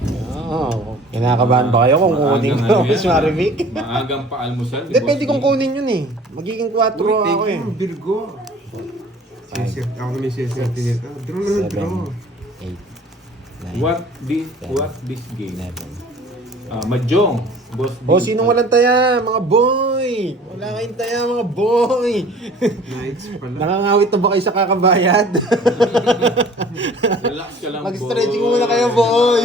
Oo. Kinakabahan ba kayo kung kukunin ko, Miss Marivic? Maagang paalmusal. Hindi, pwede kong kunin yun eh. Magiging 4 ako eh. Virgo. Ako namin siserte nito. Draw na lang, draw. 8, 9, What this game? 11. Mahjong. Boss D. Oh, sinong walang taya? Mga boy! Wala kayong taya, mga boy! Nights pala. Nakangawit na ba kayo sa kakabayad? Relax ka lang, Mag-stretching boy. muna kayo, boy!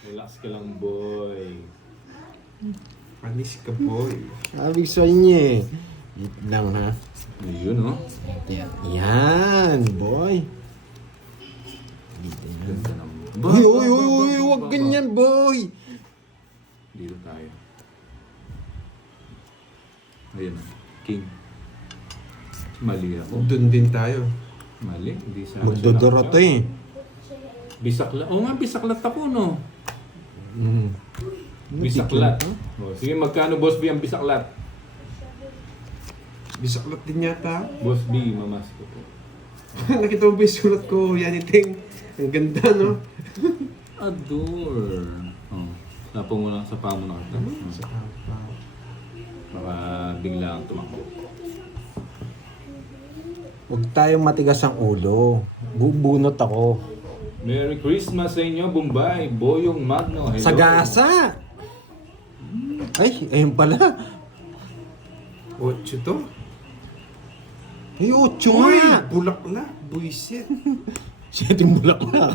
Relax ka lang, boy. Panis ka, boy. Sabi ko sa inyo eh. Hit lang ha. Ayun, no? Yan, boy. Dito yan. Ganda naman. Uy, huwag ganyan, boy! Dito tayo. Ayun, king. Mali ako. Doon din tayo. Mali, hindi sa... Magdodoro to eh. Bisaklat. Oo nga, bisaklat ako, no? Mm. Bisaklat. Oh, sige, magkano, Boss B, ang bisaklat? Bisaklat din yata. Boss B, mamas ko po. Nakita mo ba yung sulat ko, Yaniting? Ang ganda, no? Adore. Oh, tapong mo lang sa pamo na kita. Baka bigla ang tumakbo. Huwag tayong matigas ang ulo. Bubunot ako. Merry Christmas sa inyo, Bombay. Boyong Magno. Hello. Sagasa! Ay, ayun pala. 8 to? Ay, 8 Uy! nga! Bulaklak! Buisit! 7 bulak na.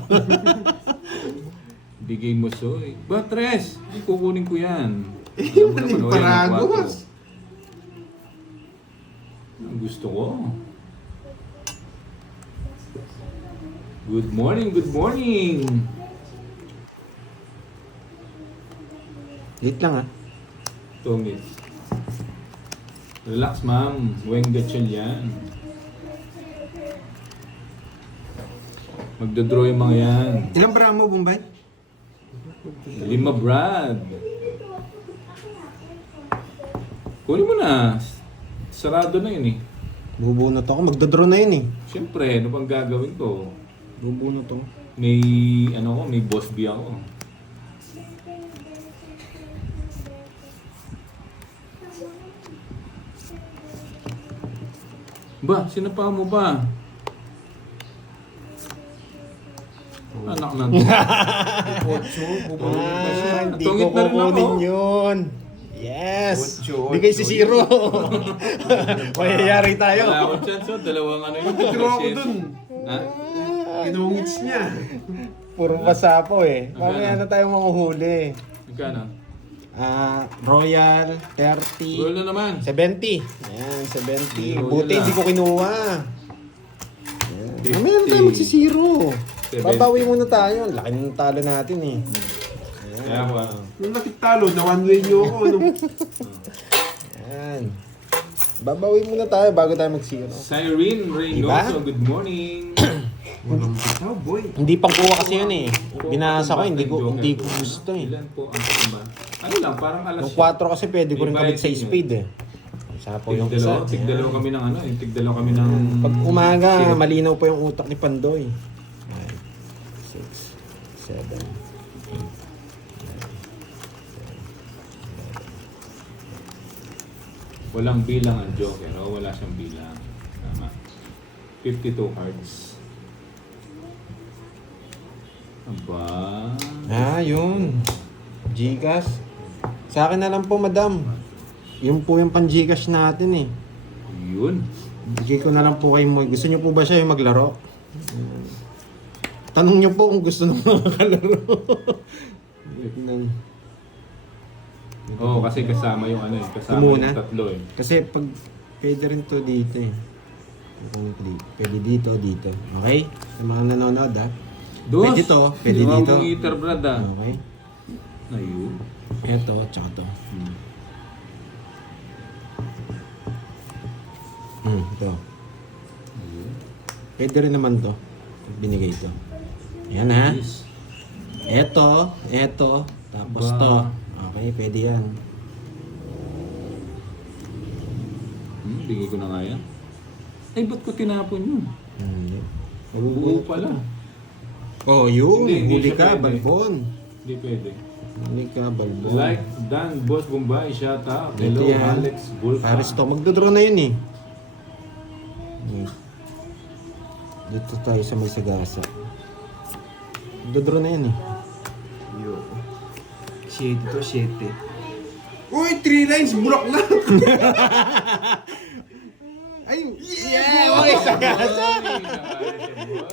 Bigay mo, Soy. Ba, Tres? Kukunin ko yan. Maling paragos! Ang gusto ko. Good morning, good morning. Wait lang ah. Tungit. Relax, ma'am. Wenga chill yan. Magdodraw yung mga yan. Ilang bara mo, Bombay? 5, Brad. Kunin mo na. Sarado na yun eh. Bubunot ako. Magdodraw na yun eh. Siyempre, ano pang gagawin ko? Bubunot ako. May, ano ko, may boss B ako. Ba, sinapa mo ba? Anak na. 8, Hindi ko Tungit na rin kukunin ako. yun. Yes! Ocho, Hindi kayo si ocho. zero. Mayayari tayo. Wala akong chance, oh. Dalawang ano yun. Draw ako dun. Ha? Kinungits niya. Puro pasapo eh. Magkano? Mamaya na tayo manguhuli. Magkano? Royal, Roll 30, na naman. 70. Ayan, 70. Royal Buti na. hindi ko kinuha. Ayan. Mamaya na tayo 50. magsisiro. 70. Babawi muna tayo. Laki ng talo natin eh. Kaya ba? Nung nakitalo, na one way niyo ako. Ano? Ayan. Babawi muna tayo bago tayo magsiro. Cyrene Reynoso, good morning. Walang bitaw, boy. Hindi pang kuha kasi yun eh. Binasa ko, hindi ko gusto eh. Ilan po ang pamba? Ano lang, parang alas Yung 4 kasi pwede ko rin May kalit sa bayad din speed eh. Sapo yung isa. Tigdalawa kami ng ano, tigdalawa kami ng... Pag umaga, Sige. malinaw pa yung utak ni Pandoy. 5, 6, 7, 8. Walang bilang ang Joker, o wala siyang bilang. Tama. 52 cards. Aba. Yun. Gcash. Sa akin na lang po, madam. Yun po yung pan-Gcash natin eh. Yun. Bigay ko na lang po kay Moy. Gusto niyo po ba siya yung maglaro? Tanong niyo po kung gusto ng mga kalaro. Wait lang. Oo, kasi kasama yung ano eh. Kasama Muna? yung tatlo eh. Kasi pag pwede rin to dito eh. Pwede dito, dito. Okay? Sa mga nanonood ha. Pwede to, pwede Di ba dito. mong eater, brad ah? Okay. Ayun. Eto, tsaka to. Ito. Ayun. Pwede rin naman to. Pag binigay to. Yan ha. Yes. Eto, tapos Ba. to. Okay, pwede yan. Bigay ko na nga yan. Ay, ba't ko tinapon yun? Hindi. Buo pala. Oh, yun. Hindi Huli siya ka, pwede. balbon. Hindi pwede. Hindi ka, balbo. Like Dan, Boss Bombay, shout out. Ito Hello, yan. Alex Bulpa. Paris to. Magdodraw na yun eh. Dito tayo sa may sagasa. Magdodraw na yun eh. Yo. 7 to 7. Uy, 3 lines, block na! Ay, yeah, boy!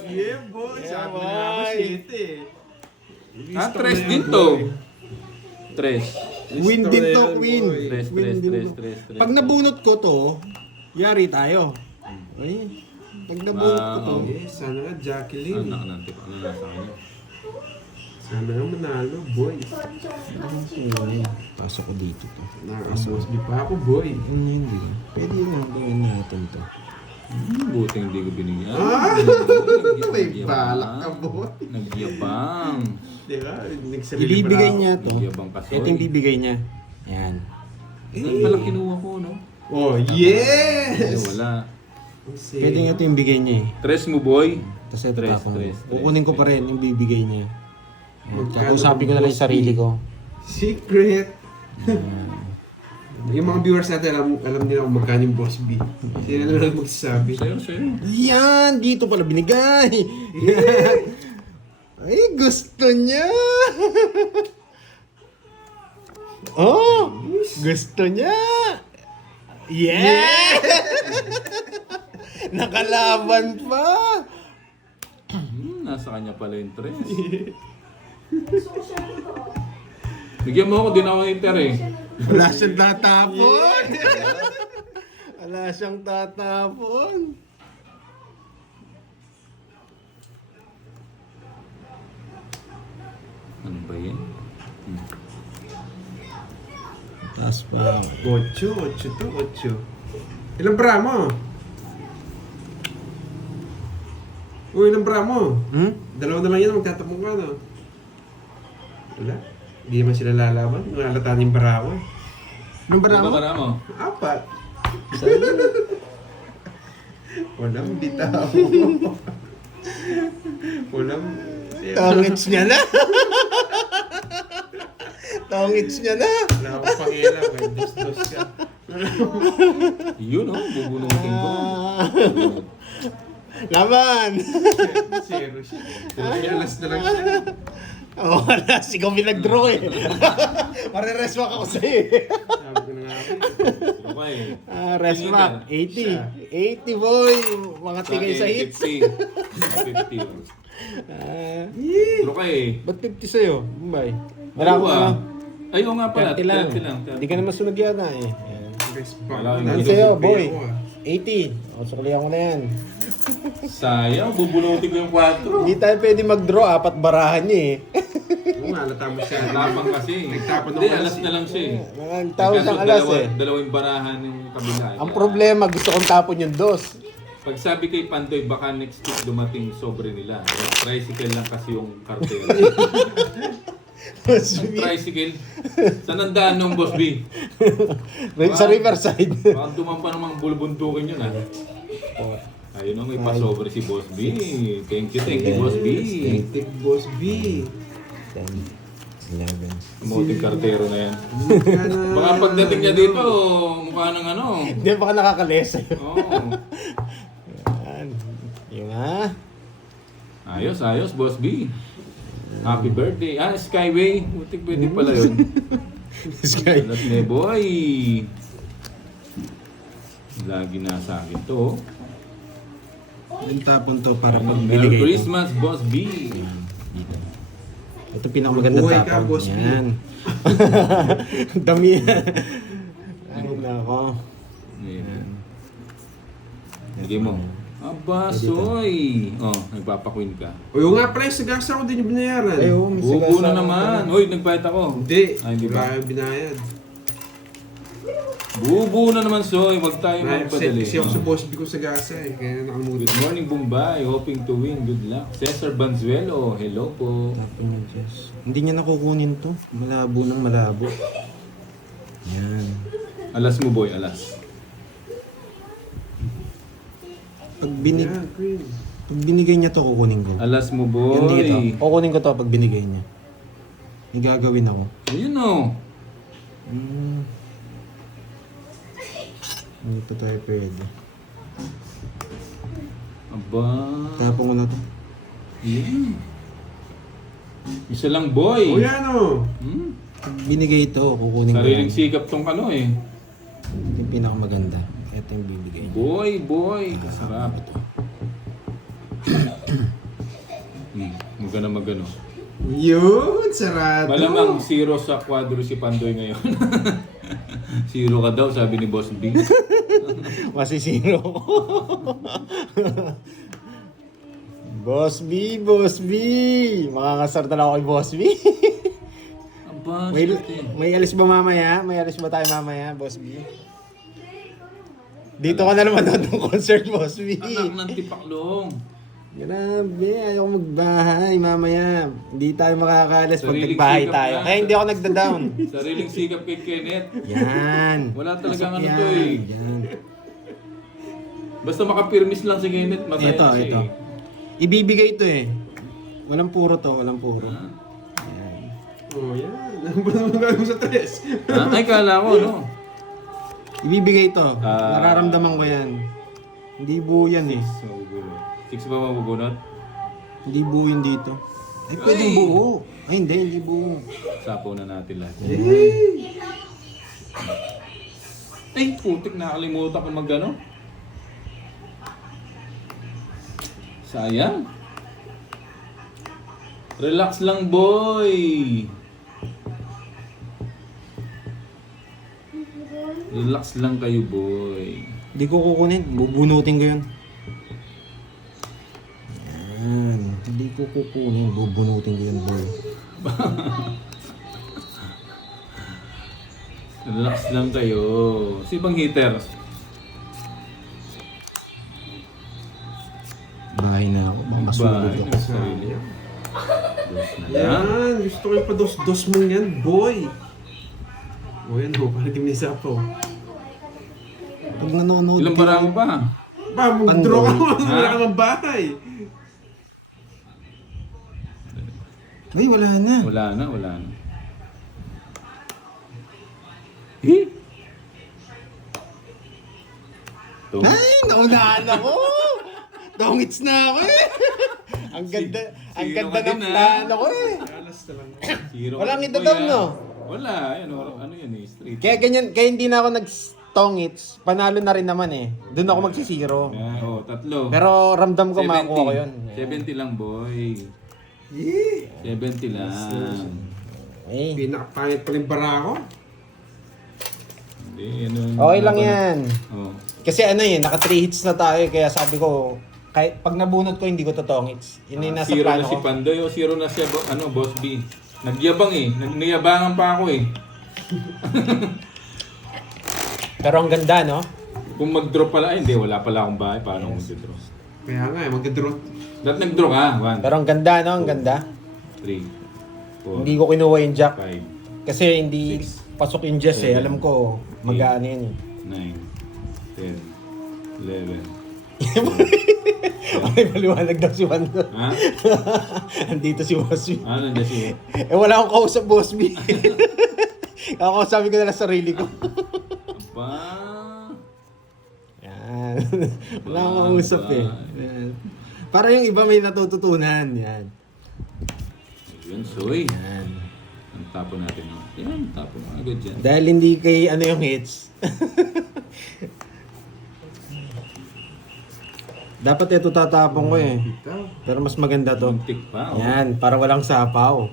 Yeah, boy! Sabi na nga ako 7 Ah, 3 din to. 3. Win din to, win. Tres, Win tres, din tres, to. tres, tres. Pag nabunot ko to, yari tayo. Ay, pag nabunot ko to. Yes, sana nga, Jacqueline. Ano na sa kanya? Sana nga manalo, boy. Pasok ko dito to. Nakakabos di pa ako, boy. Hindi. Pwede na gawin natin to. Buti hindi ko binigyan. May balak ka, boy. Nagyabang. Di ba? Ibibigay niya to. Nagyabang ka, Ito yung bibigay niya. Yan. Saan pala kinuha ko, no? Oh, Ay, yes! wala. Pwede nga ito yung bigay niya eh. 3 mo, boy. Tapos ito Tres, ako. tres, Kukunin ko tres. pa rin yung bibigay niya. Magkano Kausapin ko na lang yung sarili ko. Secret! Yung mga viewers natin, alam nila kung magkano yung Boss B. Sila na lang magsasabi. Sa'yo. Yan! Dito pala binigay! Ay, gusto niya! Oh! Gusto niya! Yeah! Nakalaban pa! Nasa kanya pala yung 3. Bigyan mo ako, din ako inter eh. Wala siyang tatapon! Wala siyang tatapon! Ano ba yan? Taas pa. 8 to 8. Ilang bra mo? Uy, ilang bra mo? Hmm? Dalawa na lang yan, magtatapong ka, no? Wala. Hindi naman sila lalaban. Nalata na yung bra ko. Anong bara Ano mo? ba para mo? 4. Walang bitaw. Walang... Tongits niya na! Tongits niya na! Wala akong pangilan. May dos-dos ka. Yun oh, bubunutin ko. Laban! Zero siya. Pinalas na lang siya. Oh, wala. Sigaw pinag-draw eh. Pare-reswak ako sa'yo eh. Sabi ko na nga ako. Ano ba eh? Reswak. 80. 80 boy. Mga tigay sa hits. 50. 50. Pero ka eh. Ba't 50 sa'yo? Bumbay. Wala ko na. Ay, oo nga pala. 30 lang. 30 lang. Hindi ka naman sunod yata eh. Ayan. Wala akong Ano Hindi sa'yo, Pay boy? ako, ah. 80. O, suklihan ko na yan. Sayang, bubunutin ko yung 4. Hindi tayo pwede mag-draw. Apat barahan niya eh. Oo nga, natapos siya. Tapang kasi. Nagtapon Hindi, ako alas kasi. na lang siya eh. Ang tao siyang alas eh. Dalawang barahan yung kabila. Ang problema, gusto kong tapon yung dos. Pag sabi kay Pandoy, baka next week dumating sobre nila. Tricycle lang kasi yung kartera. Tricycle? Saan ang daan ng Boss B? Sa Riverside. Baka dumampa namang bulubuntukin yun ah. Ayun o, may pasobre si Boss B. Thank you, Boss B. Tip Boss B. 10, 11. Moting kartero na yan. Baka pagdating niya dito, mukha ng ano. Hindi, baka nakakalesa yun. Oo. Yan. Yung ha? Ayos, Boss B. Happy birthday. Ah, Skyway. Butik pwede pala yun. Sky. Alas na boy. Lagi nasa akin to. Yung tapon to para Merry magbili kayo. Christmas, Boss B. Dito. Ito pinakamaganda Mabuhay ka, tapon. Boss B. Yan. Dami yan. Ay, nako. Ayan. Sige mo. Aba, soy. Oh, nagpapakwin ka. O yung nga pala yung sagasa ko din yung binayaran. Ay, oh, may Bubo na sagasa naman. ako. Hoy, nagbayad ako. Hindi. Ay, hindi ba? Kaya binayad. Bubo na naman, soy. Huwag tayo Kasi magpadali. ako sa Boss B ko sagasa eh. Kaya nakalimutan. Good morning, Bombay. Hoping to win. Good luck. Cesar Banzuelo. Hello po. Tapon yung Diyos. Hindi niya nakukunin to. Malabo ng malabo. Yan. Alas mo, boy. Alas. Pag, Yeah, green. pag binigay niya to, kukunin ko. Alas mo, Yan dito. boy. Kukunin ko to pag binigay niya. May gagawin ako. Ayun o. Hindi pa tayo pwede. Aba. Tapong ko na to. Yeah. Isa lang, boy. O yan o. Hmm? Binigay ito, kukunin ko Sariling yan. sikap tong ano eh. Ito yung pinakamaganda. Ito yung bibigay niya. Boy. Kasarap. Magano. Yun, sarado. Malamang zero sa kwadro si Pandoy ngayon. Zero ka daw, sabi ni Boss B. Masisiro ko. Boss B, Boss B! Makakasar na lang ako kay Boss B. Aba, may, shit eh. may alis ba mamaya? May alis ba tayo mamaya, Boss B? Dito ka na naman ng concert, Boss B. Anak ng tipaklong. Grabe, ayaw magbahay mamaya. Hindi tayo makakalas pag Sariling nagbahay sikap tayo. na. Kaya hindi ako nagda-down. Sariling sikap kay Kenneth. Yan. Wala talagang Pasok ano to eh. Yan. Basta makapirmis lang si Kenneth, masaya Ito, na siya ito. eh. Ibibigay ito eh. Walang puro to, walang puro. Ah. Yan. O yan. Ano ba naman gagawin sa tres? Ay, kala ko, no? Ibibigay ito. Ah. Nararamdaman ko yan. Hindi buo yan eh. Mabubunot. 6 ba mabubunot? Hindi buo yun dito. Ay, pwedeng buo. Ay, hindi buo. Sapo na natin lahat. Eh. Ay, putik, nakalimutan ko mag-ano. Sayang. Relax lang, boy. Relax lang kayo, boy. Hindi ko kukunin. Bubunutin ko yun. Yan. Hindi ko kukunin. Bubunutin ko yun, boy. Relax lang kayo. Si bang hitter? Bahay na ako. Baka masulog Bahay ako. na sarili. Dos na lang. Yan. Gusto ko yung pados-dos mo yan, boy. O yan o. Parang may isa po. Pag nanonood Ilang bara mo pa? Ba, mag-draw ka mo. Ha? Wala ka ng bahay. Ay, wala na. Wala na. Eh? Ito. Ay, naunahan ako. Dongits na ako eh. Ang ganda, ang Sino ganda ka ng din, plano ko eh. Alas na lang. Zero Walang kasi po idadam, yan. no? Wala. Ano yan eh. Straight. Kaya ganyan, kaya hindi na ako nag-tongits. Panalo na rin naman eh. Doon ako magsisiro. Yeah, oh, tatlo. Pero ramdam ko makakuha ko yun. 70 lang, boy. Eh. 70 lang. Eh. Pinakapangit pa rin bara ako. Hindi, ano. Okay lang yan. Oh. Kasi ano eh, naka 3 hits na tayo eh, kaya sabi ko, kahit pag nabunot ko hindi ko totongits. Yun yung nasa Zero plano na si ko. Pandoy o zero na siya, Boss B. Nagyabang eh. Nagnayabangan pa ako eh. Pero ang ganda, no? Kung mag-draw pala, ay hindi, wala pala akong bahay. Paano kung mag-draw? Kaya nga eh, mag-draw. Dapat nag-draw ka. 1, Pero ang ganda, no? Ang ganda. 3, 4, Hindi ko kinuha yung jack. 5, Kasi hindi pasok yung jazz eh. Alam ko, mag-ano yun eh. 9, 10, 11. Ay, maliwanag daw si Wando. Ha? Andito si Boss B. Ano nandiyan si... Eh, wala akong kausap, Boss B. Ako, sabi ko na lang sarili ko. Aba. Yan. Wala akong kausap eh. Yan. Para yung iba may natututunan. Yan. Yun, soy. Yan. Ang tapo natin. Yan, tapo mo. Agad dyan. Dahil hindi kay ano yung hits. Dapat ito tatapon ko eh. Pero mas maganda to. Muntik pa. Oh. Yan, para walang sapaw.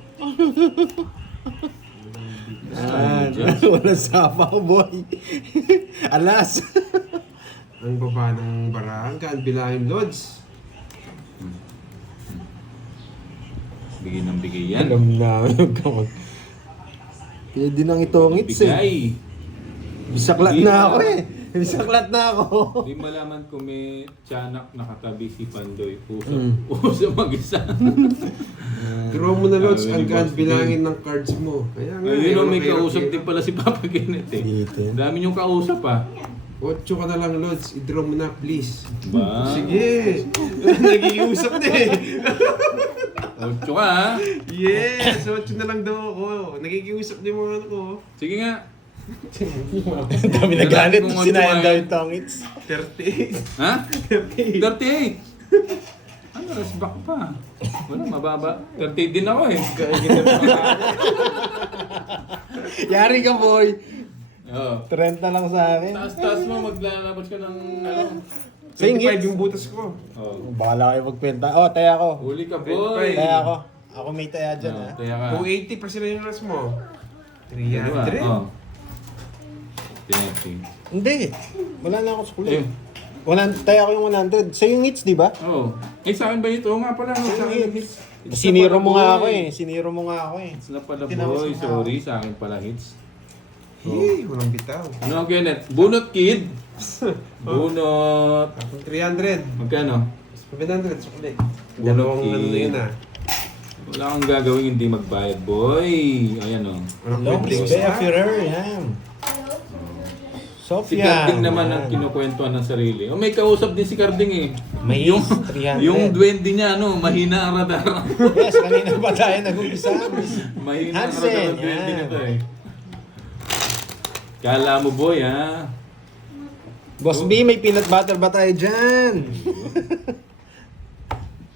Yan, walang sapaw, boy. Alas. Ang baba ng barangay, bilangin lods. Bigay ng bigay yan. Alam na. Pwede nang itongits eh. Bigay. Bisaklat Hindi na na. ako eh. Bisaklat na ako. Hindi malaman kung may tiyanak nakatabi si Pandoy. Puso, Mm. puso mag-isa. Draw mo na lods, Sabi ni hanggang Boss B. bilangin ng cards mo. Kaya nga, Ayun o, may mahirap kausap yun. din pala si Papa Kenneth eh. Dito. Ang dami niyong kausap ah. 8 ka na lang lods, i-draw mo na please. Ba? Sige. Nag-iusap na eh. 8 ka ha. Yes! 8 na lang daw ako. Nakikiusap na yung mga ano ko. Sige nga. Ang dami nagalit. Kung ano Sinayang ay- daw yung tongits. 38. Ha? 38. 38. Ano, back pa. Wala, mababa. 38 din ako eh. Yari ka, boy. Oo. 30 lang sa akin. Taas-taas mo, maglalabas ka ng ano. Singit. 25 yung butas ko. Oo. Baka kayo magpenta. Oh, taya ko. Huli ka, boy. Taya ako. Ako may taya dyan, ha. Kaya ka. 280 pa sila yung ras mo. Diba? 300. Oo. Tinapin. Hindi. Wala na ako sa kulo. Eh. Taya ko yung 100. Sa yung hits, di ba? Oo. Eh, sa akin ba ito? Oo nga pala. No, sa akin hits. Siniro mo nga ako eh. Siniro mo nga ako eh. Hits na pala, Tinawas boy. mo nga Sorry, sa akin pala hits. Eh, walang bitaw. Ano ang Kenneth? Bunot, kid. Bunot. Ako 300. Magkano? 700. Sukli. Walang Dalawang kid. ano na yun ah. Wala kang gagawin hindi magbayad, boy. Ayan o. Long is Bea Ferrer, yan. Si Sofia. Carding naman ang kinukwentuhan ng sarili. Oh, may kausap din si Carding eh. May yung 300. yung duwende niya ano, mahina ang radar. Yes, kanina pa tayo nag-umpisa. Mahina ang Hansen, radar ng duwende yan. nito eh. Kala mo boy ha. Boss B, may peanut butter ba tayo dyan?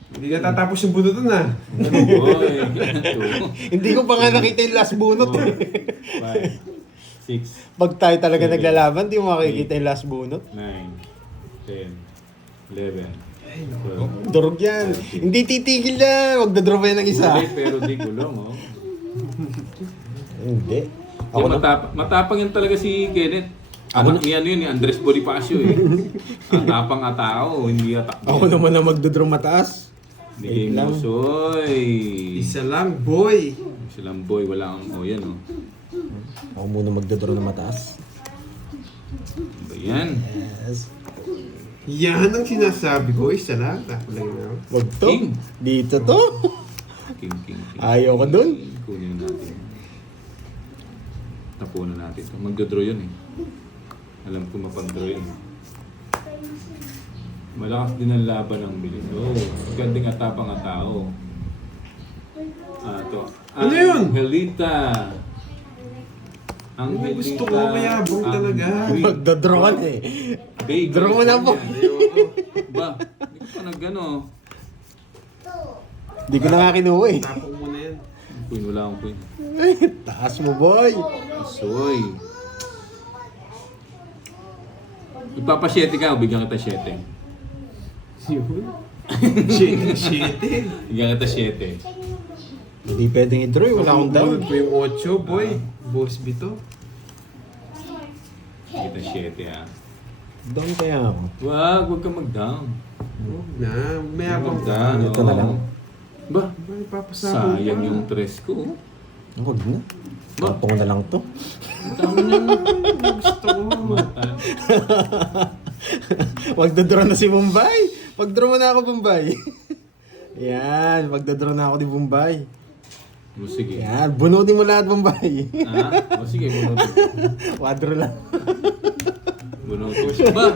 Hindi na tatapos yung buto dun ah. Ano boy? Hindi ko pa nga nakita yung last bunot eh. 5, 6, Pag tayo talaga naglalaban, di mo makikita yung last bunot. 9, 10, 11, 12. Durog yan. Hindi titigil yan. Huwag na-draw yan ng isa. Huli, pero di gulong oh. Hindi. Ako matapang yan talaga si Kenneth. Anak niya ano yun, ni Andres Bonifacio eh. Ang tapang atao, hindi atakbo. Ako naman ang magdodraw mataas. Hindi Wait lang. musoy. Isa lang, boy. Silang boy, wala kang, oh yan oh. Ako muna magdodraw na mataas. Ano ba yan? Yes. Yan ang sinasabi ko. Isa lang. Ako lang na. Wag to. King. Dito to. King. Ayaw ka dun. Kunin natin. Tapunan natin ito. Magdodraw yun eh. Alam ko mapag-draw yun. Malakas din ang laban ng bilis. Oh, ganding atapang atao. Ito. Ano yun? Angelita. Ay, gusto ko, mayabang talaga. Magdodraw ka na eh. Big. Draw mo na po. Ba, hindi ko pa nag-ano. Hindi ko na nga kinuha eh. Tapong mo na yan. Queen, wala akong queen. Taas mo boy. Asoy. Ipapa-7 ka, o bigyan kita 7. Yun. Shit. Bigyan kita 7. Hindi pwedeng i-draw eh. Wala akong down. Bunod ko yung 8, boy. Boss Bito. Bigyan kita 7 ha. Down kaya ako. Huwag ka mag-down. Huwag na. Mayabang ka. Mag-down. Ito na lang. Ba, Ba, ipapasabog sayang ka. yung 3 ko. Huwag na. Ba? Tampong na lang to. Tama na. Gusto ko. Mata. Magdodraw na si Bombay. Pag-draw mo na ako, Bombay. Yan, magdodraw na ako ni Bombay. O sige. Yan, bunutin mo lahat, Bombay. Ha? O sige, bunutin. Wadro lang. Bunutin. Ba,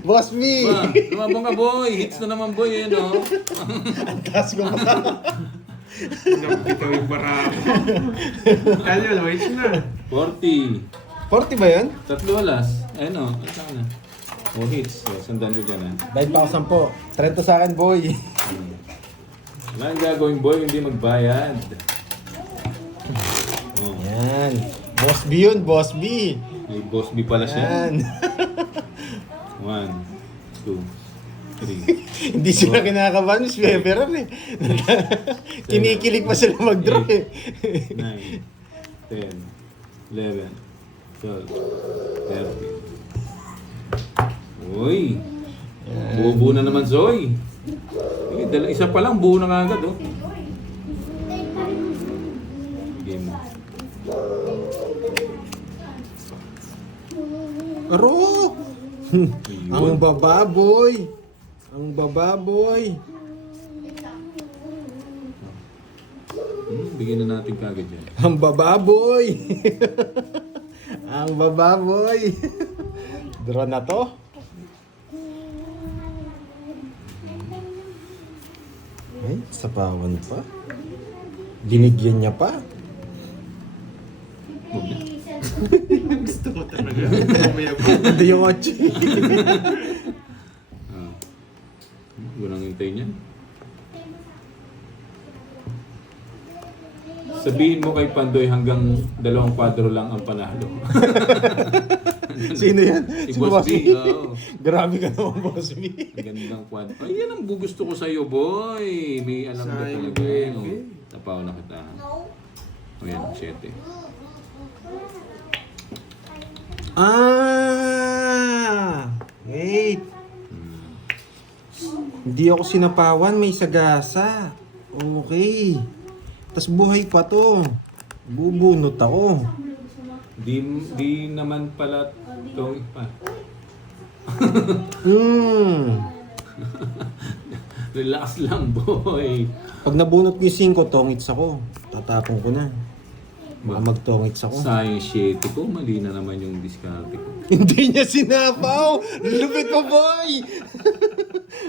Boss B! lumabang ka boy. Hits na naman boy, eh no? Ang taas ko pa. Napitaw yung barako. Kaya yun, wait na. 40. 40 ba yun? Tatlo alas. Ayun o, ano na. O hits. O, sandan ko dyan ha. Bayad pa ako 10. 30 sa akin, boy. Wala ang gagawin boy, hindi magbayad. Oh, Yan. Boss B yun, Boss B. may boss B pala siya. Yan. 1, 2, 3. Hindi sila kinakabahan, Miss Weber eh. Kinikilig pa sila mag-draw eh. 9, 10, 11, 12, 13. Uy! Buo na naman, Zoy. Isa pa lang, buo na nga agad, oh. Game mo. Aro! Ang bababoy! Ang bababoy! Bigyan na natin kagad yan. Ang bababoy! Ang bababoy! Draw na to? Ay, sapawan pa. Binigyan niya pa. Huwag na. Gusto ko talaga. Mamaya pa. Hindi yung 8. Ah. Walang hintayin yan. Sabihin mo kay Pandoy hanggang 2 kwadro lang ang panalo. Sino yan? Si Boss B. Oo. Grabe ka naman, Boss B. Ang gandang quad. Ay, yan ang gusto ko sa'yo, boy. May alam ka Sayang, talaga eh. baby. Tapaw na kita. O yan, 7. Wait. Hindi ako sinapawan, may sagasa. Okay. Tas buhay pa to. Bubunot ako. Di naman pala itong pa. Relax lang, boy. Pag nabunot ko yung 5, tongits ako. Tatapon ko na. Baka mag-tongits ako. Sayang 7 ko, mali na naman yung diskarte ko. Hindi niya sinapaw! Ang lupit mo, boy!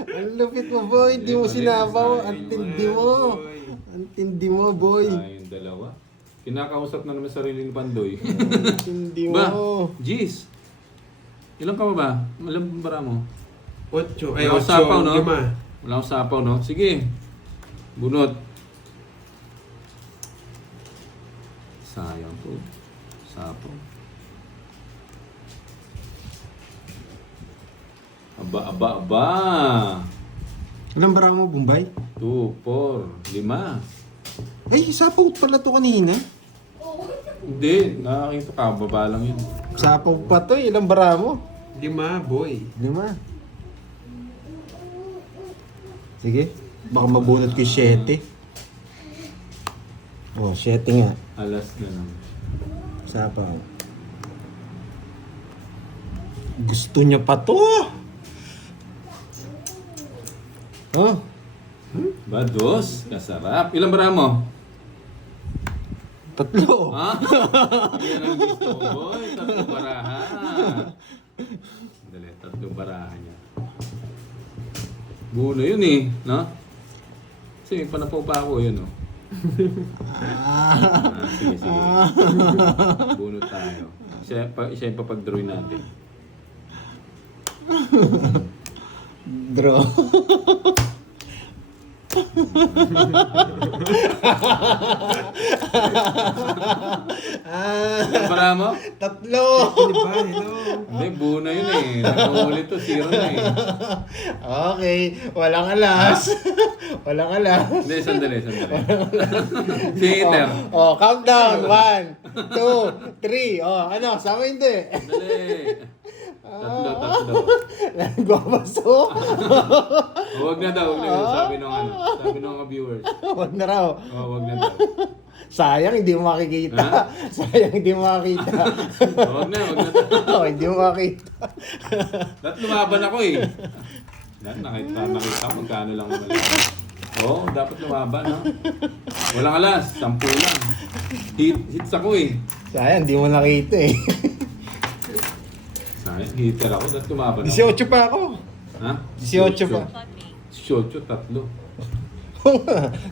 Ang lupit mo, boy! Hindi mo sinapaw. Ang tindi mo. Ang tindi mo, boy. Sayang 2. Kinakausap na naman sarili ni Pandoy. Ang tindi mo. Ba, Jeez. Ilan ka ba? Alam mo bara mo? 8. Ay, Wala 8. akong sapaw, no? 5. Wala akong sapaw, no? Sige. Bunot. Sayang to. Sapaw. Aba. Ilang bara mo, Bombay? 2, 4, 5. Ay, sapaw pala to kanina. Hindi, nakakita ka. Baba lang yun. Sapaw pa to, ilang bara mo? 5, boy. 5. Sige, baka mabunot ko yung 7. Oh, 7 nga. Alas na lang. Sapaw. Gusto niya pa to. Oh, Ba, 2. Kasarap. Ilang bara mo? 3. Ha? Yan ang gusto ko, boy. 3 barahan. Dali, 3 barahan niya. Buno yun eh, no? Kasi panapaw pa ako yun, no? Sige. Buno tayo. Siya yung papag-drawing natin. Draw. Ilang bara mo? 3. Di ba? Hello. Hindi, buno yun eh. Nakaulit to, 0 na eh. Okay, walang alas. Walang alas. Hindi, sandali. Si Hater. Oh, countdown. 1, 2, 3. Oh, ano? Sama hindi. Sandali. 3. Nagbabaso. Huwag na daw. Sabi ng mga viewers. Wag na raw. Huwag na daw. Sayang, hindi mo makikita. Ha? Sayang, hindi mo makikita. Huwag na daw. Oh, hindi mo makikita. Dapat lumaban ako eh. Dapat nakita magkano lang malaki. Oo, dapat lumaban, no? Walang alas, 10 lang. Hits ako eh. Sayang, hindi mo nakita eh. Sayang, hitter ako, dapat lumaban ako. 18 pa ako. Ha? 18 pa. 18, 3.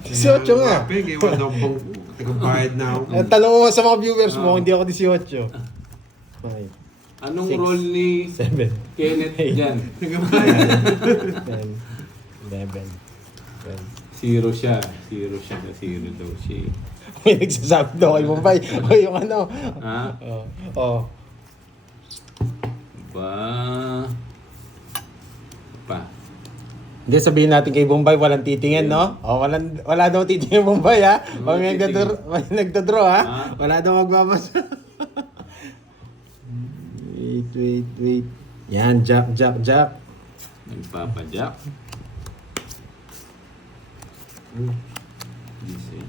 18 nga. Kapag, iwan ako bang nagbayad na ako. Tanong mo sa mga viewers mo, hindi ako 18. Okay. Anong 6, role ni 7, Kenneth dyan? Nagbayad. 10, 11, 0 siya. 0 daw siya. May nagsasabi daw kay Bombay. O yung ano. Ha? Oh. Pa. Hindi, sabihin natin kay Bombay, walang titingin, no? Oh, wala daw titingin Bombay, ha? Pag may nagdadraw, ha? Wala daw magbabasa. Wait. Yan, Jack. Nagpapadyak.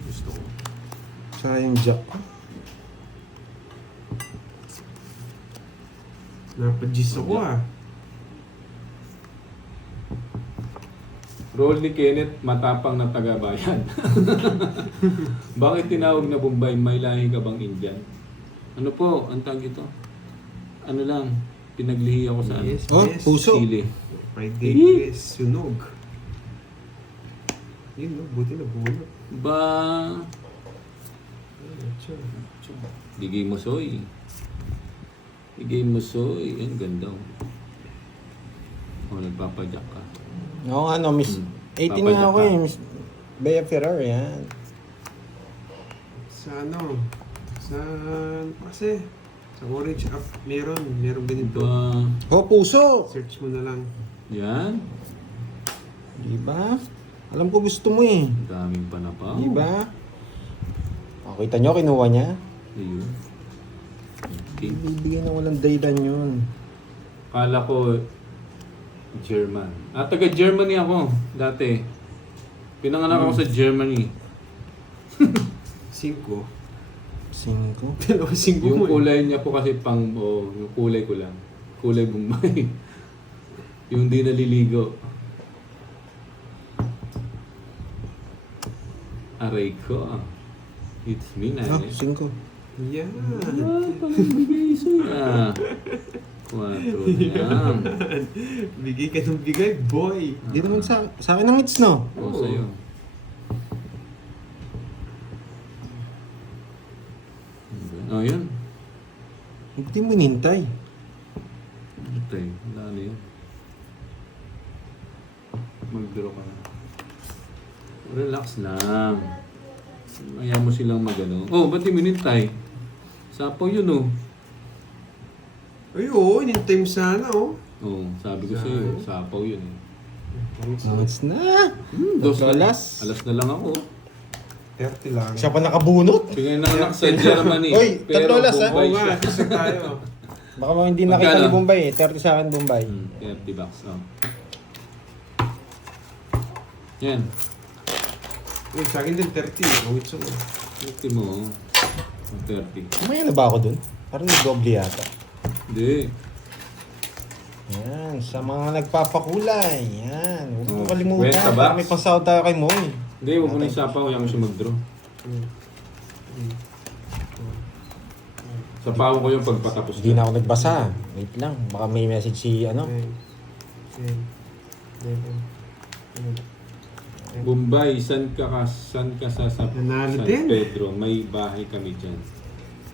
Gusto ko. Sayang Jack. Napagis ako ah. Role ni Kenneth, matapang na taga-bayan. Bakit tinawag na Bombay? May lahi ka bang Indian? Ano po, ang tawag ito? Ano lang, pinaglihi ako sa Yes, Oh, yes. puso. Sili. Friday is sunog. Yun no, buti na bunot. Ba, Bigay mo, Soy. Bigay mo, Soy. Ang ganda. Oh, nagpapadyak ka. Oo nga, no, Miss. 18 Papadyak nga ako ka. eh, Miss Bea Ferrer, yan. Sa ano? Kasi sa Orange app meron ganito. Oh, puso! Search mo na lang. Yan. Diba? Alam ko gusto mo eh. Ang daming panapaw. Diba? O, kita nyo, kinuha niya. Ayun. Okay. Bibigay na walang dahilan yun. Kala ko German. Taga Germany ako dati. Pinanganak ako sa Germany. 5. 5. Dalawa 5 Yung mo eh. kulay niya po kasi yung kulay ko lang. Kulay Bombay. Yung di naliligo. Aray ko. It's me na Ah, eh. 5. Yan. Pang-bigay siya. 4 yan. Bigay ka ng bigay, boy. Hindi naman sa akin ang hits, no? O, sa'yo. Oh, yun. Hindi mo inintay. Ito eh. Wala na yun. Mag-draw ka na. Relax lang. Ayaw mo silang magano. Oh, ba't di minintay? Sapaw yun oh. Ay, oo, inintay mo sana, oh. Oh, sabi ko sa'yo, sapaw yun eh. Hits na. Dos na, Alas. alas na lang ako. 30 lang. Siya pa nakabunot. Tingnan na anak sa Germany. Oy, tatlo alas, ah. Bombay Oo nga, siya. isa tayo. Baka mo hindi nakita Magkano? ni Bombay eh. 30 sa akin, Bombay. 30 bucks. Oh. Yan. Uy, sa akin din 30. Awit sa mo. 30 mo. oh. 30. Mamaya na ba ako dun? Parang nag-doble yata. Hindi. Yan, sa mga nagpapakulay. Yan, huwag mo Oh, kalimutan. kwenta ba? Para may pangsahod tayo kay Moy. Hindi, huwag mo na yung sapaw. Ayaw mo siya mag-draw. Sapaw ko yung pagpatapos Hindi na ako nagbasa. Wait lang, baka may message si ano. 10, 11, Bombay, san ka sa Nanalo San din. Pedro? May bahay kami dyan.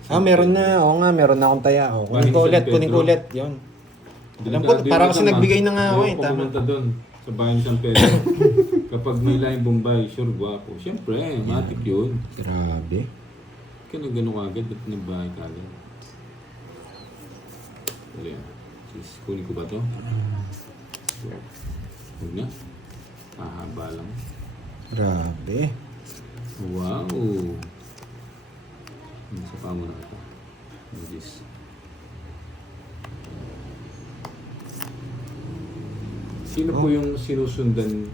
Ah, meron na. Oo nga, meron na akong taya. O, kunin ko Bahay ni ulit, San kunin ko Pedro. ulit. Yun. Alam ko, Delikado parang yun kasi naman. nagbigay na nga ako eh. Ayoko Tama. pumunta doon sa bahay ni San Pedro. Kapag may laing Bombay, sure guwapo. Siyempre, matik yun. Grabe. Kaya na gano'n agad, ba't may bahay ka agad? Wala yan. Sis, kunin ko ba to? Huwag na. Mahaba lang. Grabe. Wow! Sa pa mo na ito. This. Sino po yung sinusundan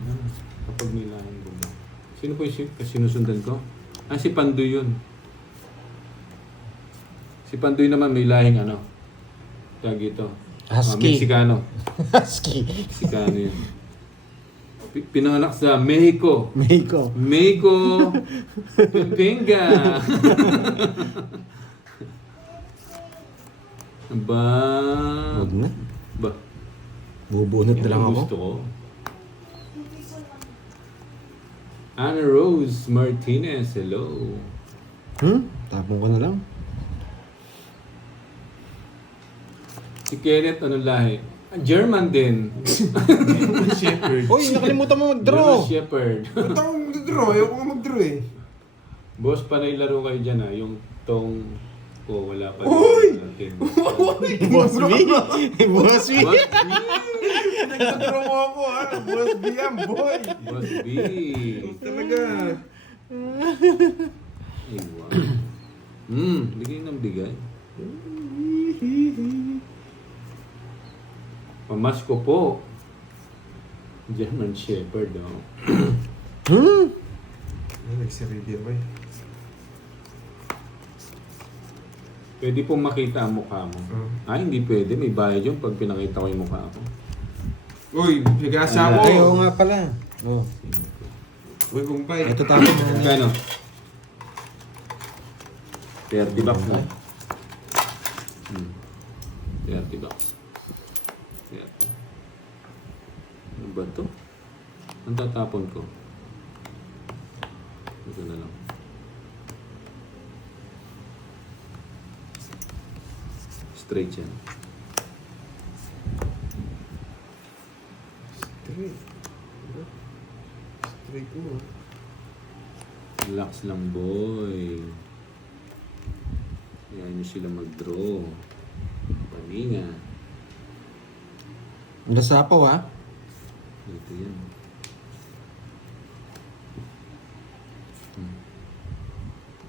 kapag may lahing Bombay? Sino po yung sinusundan ko? Si Pandoy yun. Si Pandoy naman may lahing ano? Tag ito. Husky. Mexicano. Husky. Mexicano yun. Pinanganak sa Mexico. Mexico. Mexico! Pempinga! Ba? Huwag na. Ba? Bubunot na Yan lang ang ako. gusto ko. Anna Rose Martinez, hello. Tapon ko na lang. Si Kenneth, anong lahi? German din. Shepherd. Uy, nakalimutan mo mag-draw. German Shepherd. Ba't ako mag-draw? Ayoko nga mag-draw eh. Boss, panay laro kayo dyan ha. Yung tong ko, wala pa. Uy! Boss B. Boss B. What? Nag-draw mo ako ha. Boss B yan, boy. Boss B. Talaga. Ay, wow. Bigay ng bigay. Pamasko po. German Shepherd, oh. Ay, nagsiready ako eh. Pwede pong makita ang mukha mo. Ay, hindi pwede. May bayad yun pag pinakita ko yung mukha ko. Uy, nag-asa Ay, Ay, mo. oo nga pala. Oh. Uy, Bombay. Ito tapon na. Kano? 30 bucks na. 30 bucks. 30. Ano ba ito? Ang tatapon ko. Ito na lang. Straight yan. Straight. Straight mo. Relax lang, boy. Hayaan nyo sila mag-draw. Paninga. Ang lasapaw ha. Ito yan.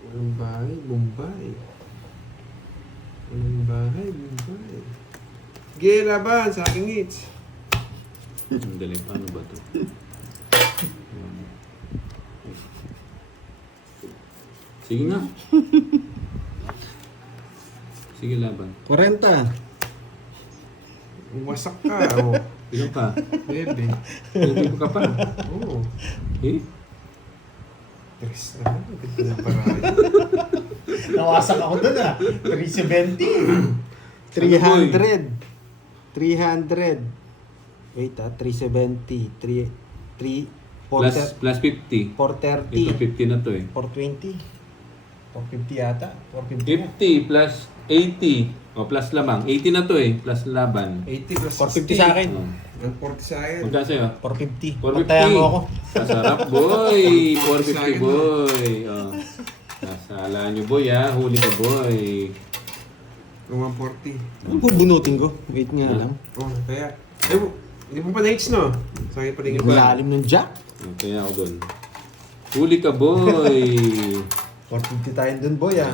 Walang bahay, Bombay. Walang bahay, Bombay. Sige, laban sa aking hits. Ang galing. Paano ba ito? Sige nga. Sige, laban. 40. Wasak ka, oh. Ilan pa? Bebe. Hindi ko ka pa. Oo. Eh? Tres na. Ganda ng barayo. Nawasak ako dun ah. 370. 300. 300. Wait ah, 370. 3 Plus 50. 430. Ito 50 na to eh. 420. 450 yata. 450 na. 50 plus 80. O, plus lamang. 80 na to eh. Plus laban. 80 plus 450 sa akin. Oh. Ang 40 sa akin. Magkano sa'yo? 450. 450. Pagtaya mo ako. Masarap, boy. 450, boy. Oh. Nasala nyo, boy, ha. Huli ka, boy. Ang 140. Ano bubunutin ko? Wait nga lang. Oh, kaya. Eh, hindi mo pa na-hits, no? Sa akin pa rin Ang lalim ng jack. Oh, kaya ako doon. Huli ka, boy. 450 tayo dun boy ah.